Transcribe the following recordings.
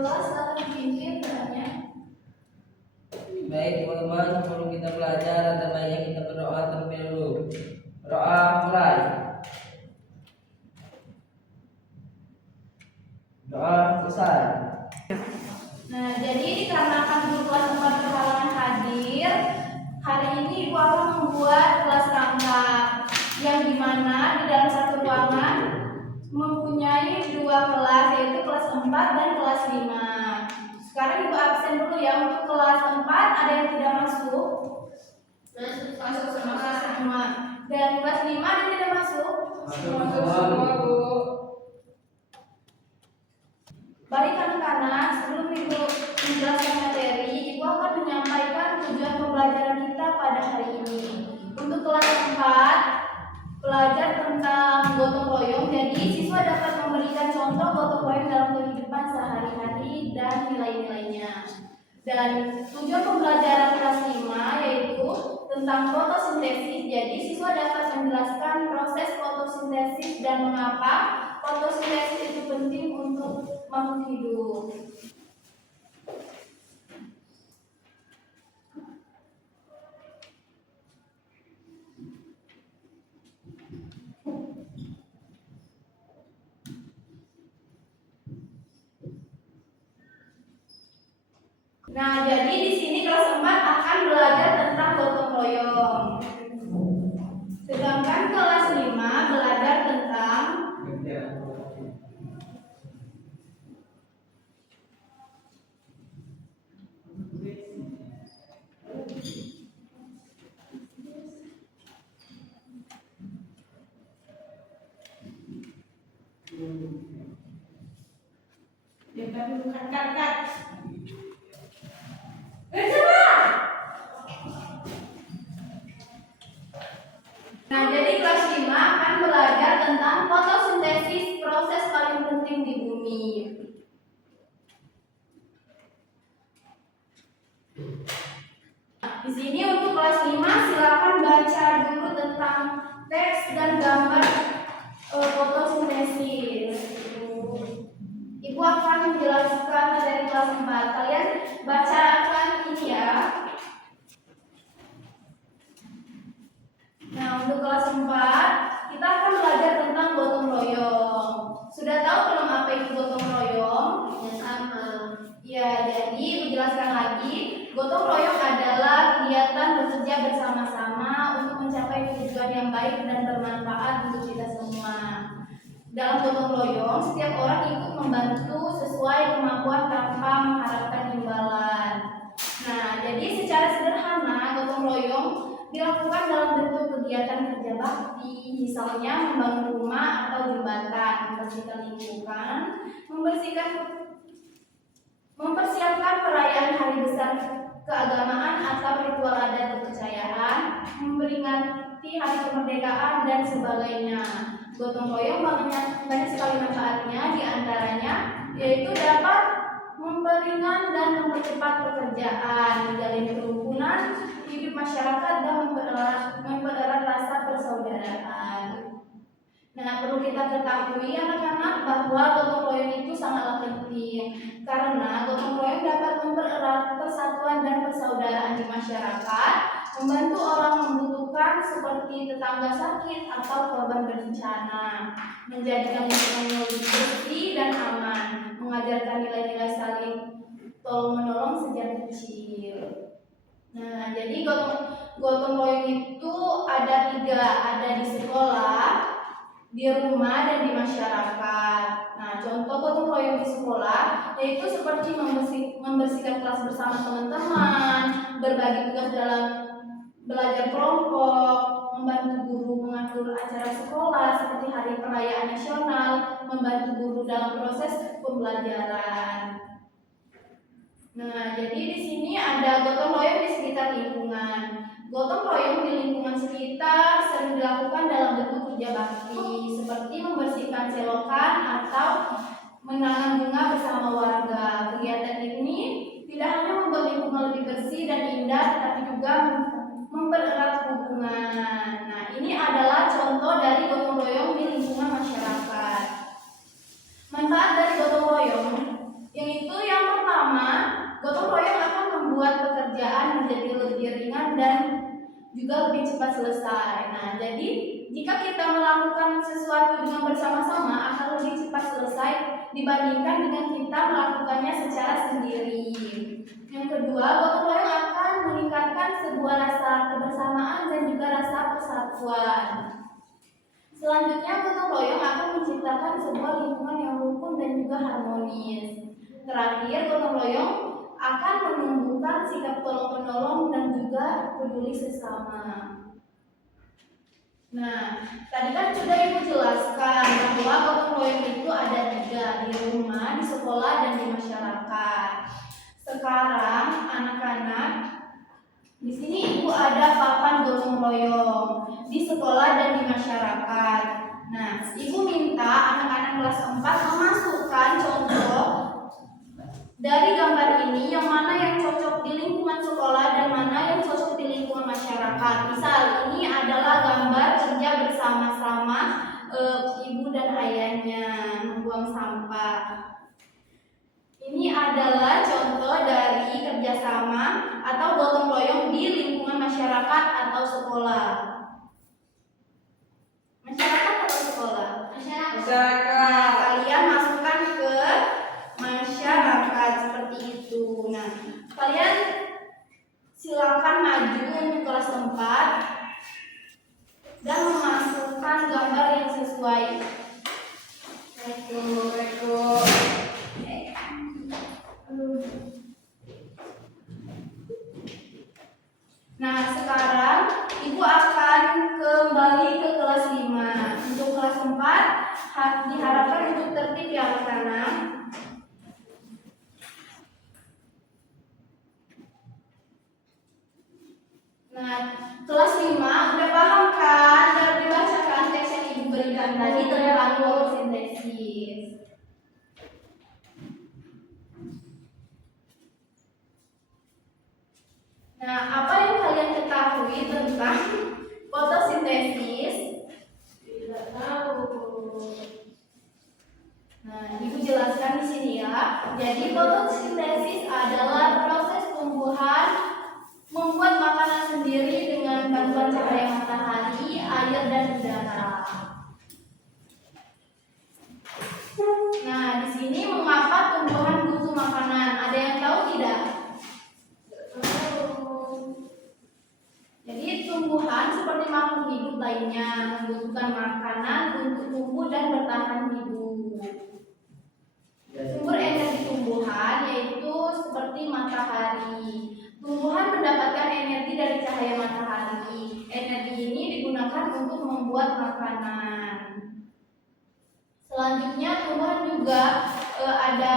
kelas akan dipimpin doanya. Baik teman-teman, sebelum kita belajar ada baiknya kita berdoa terlebih dahulu. Doa mulai. Doa selesai. Nah, jadi dikarenakan guru kelas 4 berhalangan hadir, hari ini Ibu akan membuat kelas rangkap yang dimana di dalam satu ruangan mempunyai dua kelas, yaitu kelas 4 dan kelas 5. Sekarang Ibu absen dulu ya. Untuk kelas 4 ada yang tidak masuk? Masuk semua. Dan kelas 5 ada yang tidak masuk? Masuk semua, Bu. Baik anak-anak, sebelum Ibu menjelaskan materi, Ibu akan menyampaikan tujuan pembelajaran kita pada hari ini. Untuk kelas 4, belajar tentang gotong royong. Jadi siswa dapat memberikan contoh gotong royong dalam kehidupan sehari-hari dan nilai-nilainya. Dan tujuan pembelajaran kelas 5 yaitu tentang fotosintesis. Jadi siswa dapat menjelaskan proses fotosintesis dan mengapa fotosintesis itu penting untuk makhluk hidup. Nah, jadi di sini kelas 4 akan belajar tentang gotong royong. Sedangkan kelas 5 belajar tentang Nah, jadi kelas 5 akan belajar tentang fotosintesis, proses paling penting di bumi. Di sini untuk kelas 5 silakan baca dulu tentang teks dan gambar fotosintesis. Ibu akan menjelaskan dari kelas 4. Kalian bacakan ini ya. Nah, untuk kelas 4 kita akan belajar tentang gotong royong. Sudah tahu belum apa itu gotong royong? Ya, sama. Ya, jadi menjelaskan lagi, gotong royong adalah kegiatan bekerja bersama-sama untuk mencapai tujuan yang baik dan bermanfaat untuk kita semua. Dalam gotong royong, setiap orang ikut membantu sesuai kemampuan tanpa mengharapkan imbalan. Nah, jadi secara sederhana gotong royong dilakukan dalam bentuk kegiatan kerja bakti, misalnya membangun rumah atau jembatan, membersihkan lingkungan, mempersiapkan perayaan hari besar keagamaan atau ritual adat kepercayaan, memperingati hari kemerdekaan dan sebagainya. Gotong royong banyak sekali manfaatnya, diantaranya yaitu dapat memperingan dan mempercepat pekerjaan, menjalin kerukunan hidup masyarakat dan mempererat rasa persaudaraan. Nah, perlu kita ketahui anak-anak bahwa gotong royong itu sangatlah penting karena gotong royong dapat mempererat persatuan dan persaudaraan di masyarakat, membantu orang membutuhkan seperti tetangga sakit atau korban bencana, menjadikan lingkungan lebih bersih dan aman, mengajarkan nilai-nilai saling tolong-menolong sejak kecil. Nah, jadi gotong royong itu ada 3, ada di sekolah, di rumah, dan di masyarakat. Nah, contoh gotong royong di sekolah yaitu seperti membersihkan kelas bersama teman-teman, berbagi tugas dalam belajar kelompok, membantu guru mengatur acara sekolah seperti hari perayaan nasional, membantu guru dalam proses pembelajaran. Nah, jadi di sini ada gotong royong di sekitar lingkungan. Gotong royong di lingkungan sekitar sering dilakukan dalam bentuk kerja bakti, seperti membersihkan selokan atau menanam bunga bersama warga. Kegiatan ini tidak hanya membuat lingkungan lebih bersih dan indah, tapi juga mempererat hubungan. Nah, ini adalah contoh dari gotong royong di lingkungan masyarakat. Manfaat dari gotong royong, yaitu ringan dan juga lebih cepat selesai. Nah, jadi jika kita melakukan sesuatu dengan bersama-sama akan lebih cepat selesai dibandingkan dengan kita melakukannya secara sendiri. Yang kedua, gotong royong akan meningkatkan sebuah rasa kebersamaan dan juga rasa persatuan. Selanjutnya, gotong royong akan menciptakan sebuah lingkungan yang rukun dan juga harmonis. Terakhir, gotong royong akan menumbuhkan sikap tolong-menolong dan juga peduli sesama. Nah, tadi kan sudah Ibu jelaskan bahwa gotong royong itu ada 3, di rumah, di sekolah, dan di masyarakat. Sekarang anak-anak, di sini Ibu ada papan gotong royong di sekolah dan di masyarakat. Nah, Ibu minta anak-anak kelas 4 memasukkan contoh dari gambar ini yang mana yang cocok di lingkungan sekolah dan mana yang cocok di lingkungan masyarakat. Misal ini adalah gambar kerja bersama-sama ibu dan ayahnya membuang sampah. Ini adalah contoh dari kerjasama atau gotong royong di lingkungan masyarakat atau sekolah. Masyarakat atau sekolah? Masyarakat. Nah, kalian masukkan ke masyarakat seperti itu. Nah, kalian silakan maju untuk kelas 4 dan memasukkan gambar yang sesuai. Nah, sekarang Ibu akan kembali ke kelas 5. Untuk kelas 4 diharapkan untuk tertib ya anak-anak. Nah, kelas 5 udah paham kan? Udah dibacakan teks yang Ibu berikan tadi tentang fotosintesis. Nah, apa yang kalian ketahui tentang fotosintesis? Tidak tahu. Nah, Ibu jelaskan di sini ya. Jadi fotosintesis adalah proses tumbuhan membuat makanan sendiri dengan bantuan cahaya matahari, air, dan udara. Nah, di sini mengapa tumbuhan butuh makanan? Ada yang tahu tidak? Jadi tumbuhan seperti makhluk hidup lainnya membutuhkan makanan untuk tumbuh dan bertahan hidup. Sumber energi tumbuhan yaitu seperti matahari. Tumbuhan mendapatkan energi dari cahaya matahari. Energi ini digunakan untuk membuat makanan. Selanjutnya tumbuhan juga ada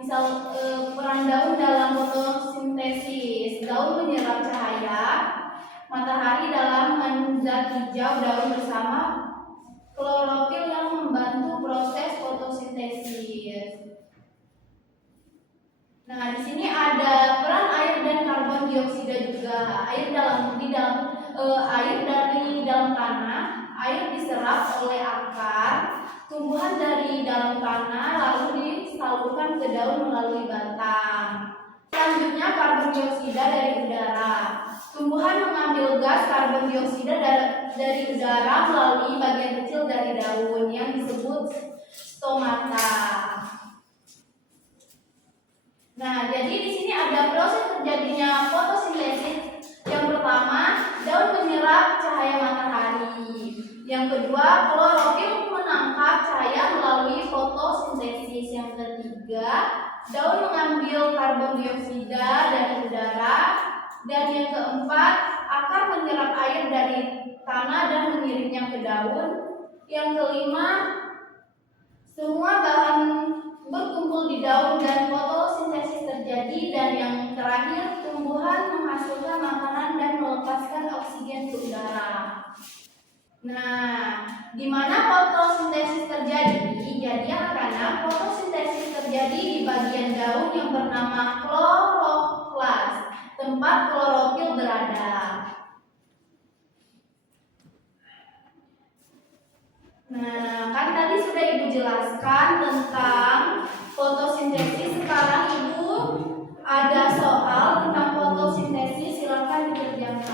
misal peran daun dalam fotosintesis. Daun menyerap cahaya matahari dalam mengandung zat hijau daun bersama klorofil yang membantu proses fotosintesis. Nah, di sini ada peran air dan karbon dioksida juga. Air dari dalam tanah, air diserap oleh akar tumbuhan dari dalam tanah lalu disalurkan ke daun melalui batang. Selanjutnya karbon dioksida dari udara. Tumbuhan mengambil gas karbon dioksida dari udara melalui bagian kecil dari daun yang disebut stomata. Nah, jadi di sini ada proses terjadinya fotosintesis. Yang pertama, daun menyerap cahaya matahari. Yang kedua, klorofil menangkap cahaya melalui fotosintesis. Yang ketiga, daun mengambil karbon dioksida dari udara. Dan yang keempat, akar menyerap air dari tanah dan mengirimnya ke daun. Yang kelima, semua bahan berkumpul di daun dan fotosintesis terjadi. Dan yang terakhir, tumbuhan menghasilkan makanan dan melepaskan oksigen ke udara. Nah, di mana fotosintesis terjadi? Jadi anak-anak, fotosintesis terjadi di bagian daun yang bernama kloroplas, tempat klorofil berada. Nah, kan tadi sudah Ibu jelaskan tentang fotosintesis. Sekarang Ibu ada soal tentang fotosintesis, silakan dikerjakan.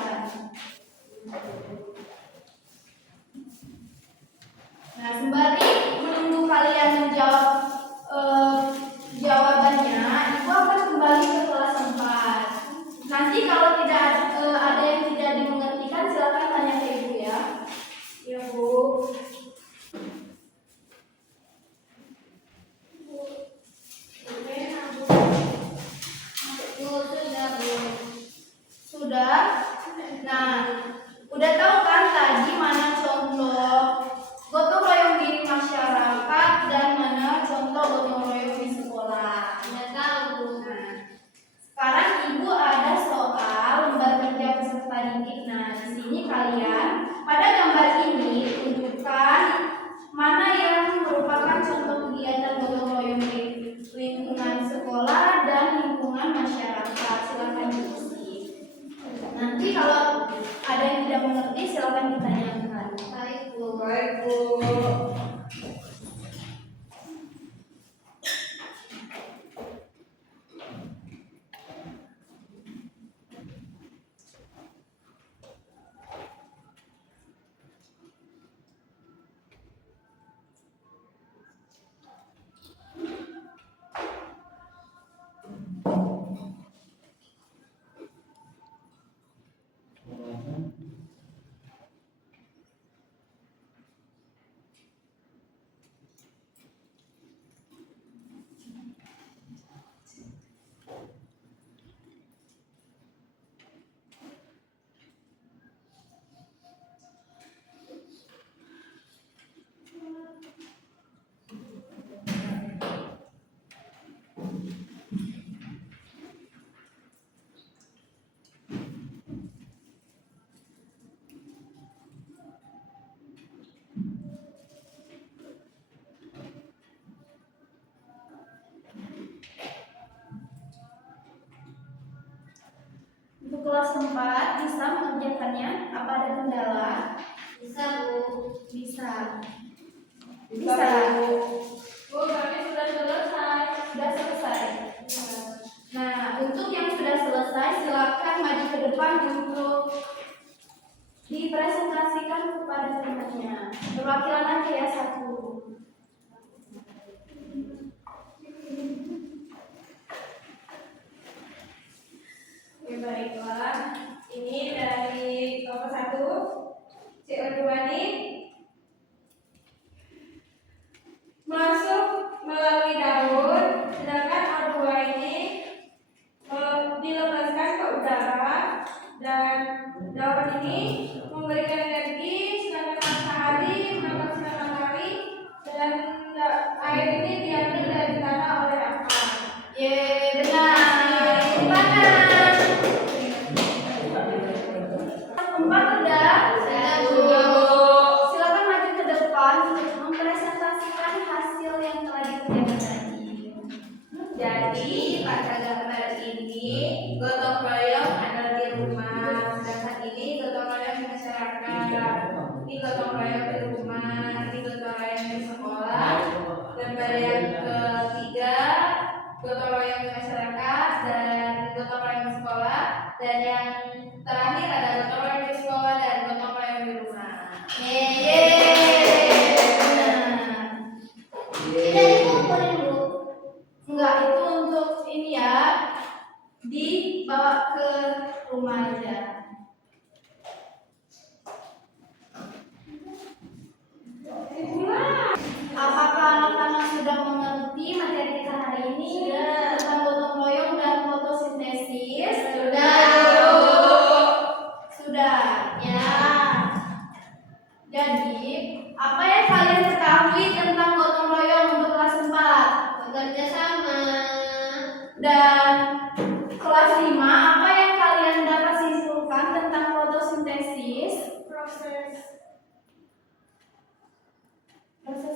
kalian, pada gambar ini tunjukkan mana yang merupakan contoh kegiatan gotong royong di lingkungan sekolah dan lingkungan masyarakat. Silakan diisi. Nanti kalau ada yang tidak mengerti silakan ditanyakan. Baik, Bu. Baik, Bu. Untuk kelas 4 bisa mengerjakannya? Apa ada kendala? Bisa, Bu. Bisa. Bisa, Bu. Bu, kami sudah selesai. Sudah selesai. Nah, untuk yang sudah selesai silakan maju ke depan untuk dipresentasikan kepada temannya. Perwakilan aja ya satu. Oke, baiklah. Ini dari kelompok 1, Cik Redwani. Masuk melalui daun, sedangkan O2 ini dilepaskan ke udara dan daun ini memberikan energi, sedangkan matahari menangkap sinar matahari dan air ini diambil dari tanah oleh apa? Benar. Silakan. Tempat udah. Silakan maju ke depan untuk mempresentasikan hasil yang telah dikerjakan tadi. Jadi pada gambar ini gotong royong ada di rumah, sedangkan ini gotong royong di masyarakat. Ini gotong royong di rumah, ini gotong royong di sekolah. Gambar yang ketiga gotong royong di masyarakat dan gotong royong di sekolah. Dan yang terakhir ada gotong royong di sekolah dan gotong royong di rumah. Benar. Tidak dikumpulin, Bu. Enggak, itu untuk ini ya, dibawa ke rumah aja. Apakah anak-anak sudah mengerti materi kita hari ini tentang gotong royong dan fotosintesis? Sudah. Ya. Jadi, apa yang kalian ketahui tentang gotong royong untuk kelas 4? Bekerja sama. Dan kelas 5, apa yang kalian dapat simpulkan tentang fotosintesis? Proses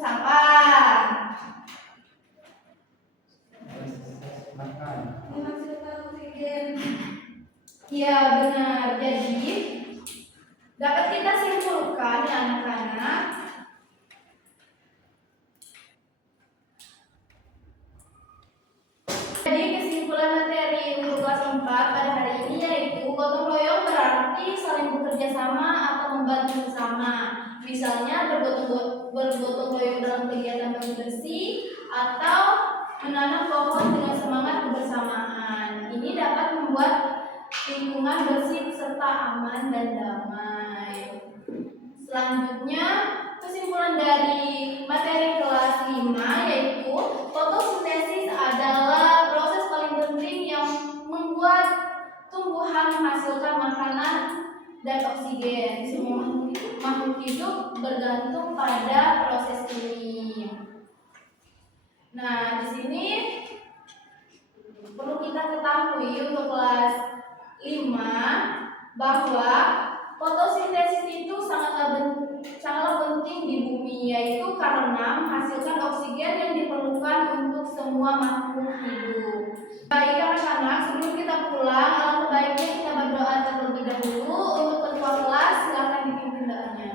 apa? Makan. Menghasilkan oksigen. Iya, benar. Jadi, dapat kita simpulkan ya anak-anak. Jadi kesimpulan materi untuk kelas 4 pada hari ini yaitu gotong royong berarti saling bekerja sama atau membantu bersama. Misalnya bergotong royong dalam kegiatan bersih atau menanam pohon dengan semangat kebersamaan. Ini dapat membuat lingkungan bersih serta aman dan damai. Selanjutnya, kesimpulan dari materi kelas 5 yaitu fotosintesis adalah proses paling penting yang membuat tumbuhan menghasilkan makanan dan oksigen. Semua makhluk hidup bergantung pada proses ini. Nah, di sini perlu kita ketahui untuk kelas 5 bahwa Fotosintesis itu sangatlah penting di bumi, yaitu karena menghasilkan oksigen yang diperlukan untuk semua makhluk hidup. Baik anak-anak, sebelum kita pulang, alangkah baiknya kita berdoa terlebih dahulu. Untuk ketua kelas, silakan dipimpin doanya.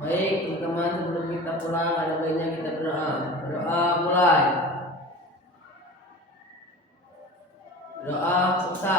Baik teman-teman, sebelum kita pulang ada baiknya kita berdoa. Berdoa mulai. Doa selesai.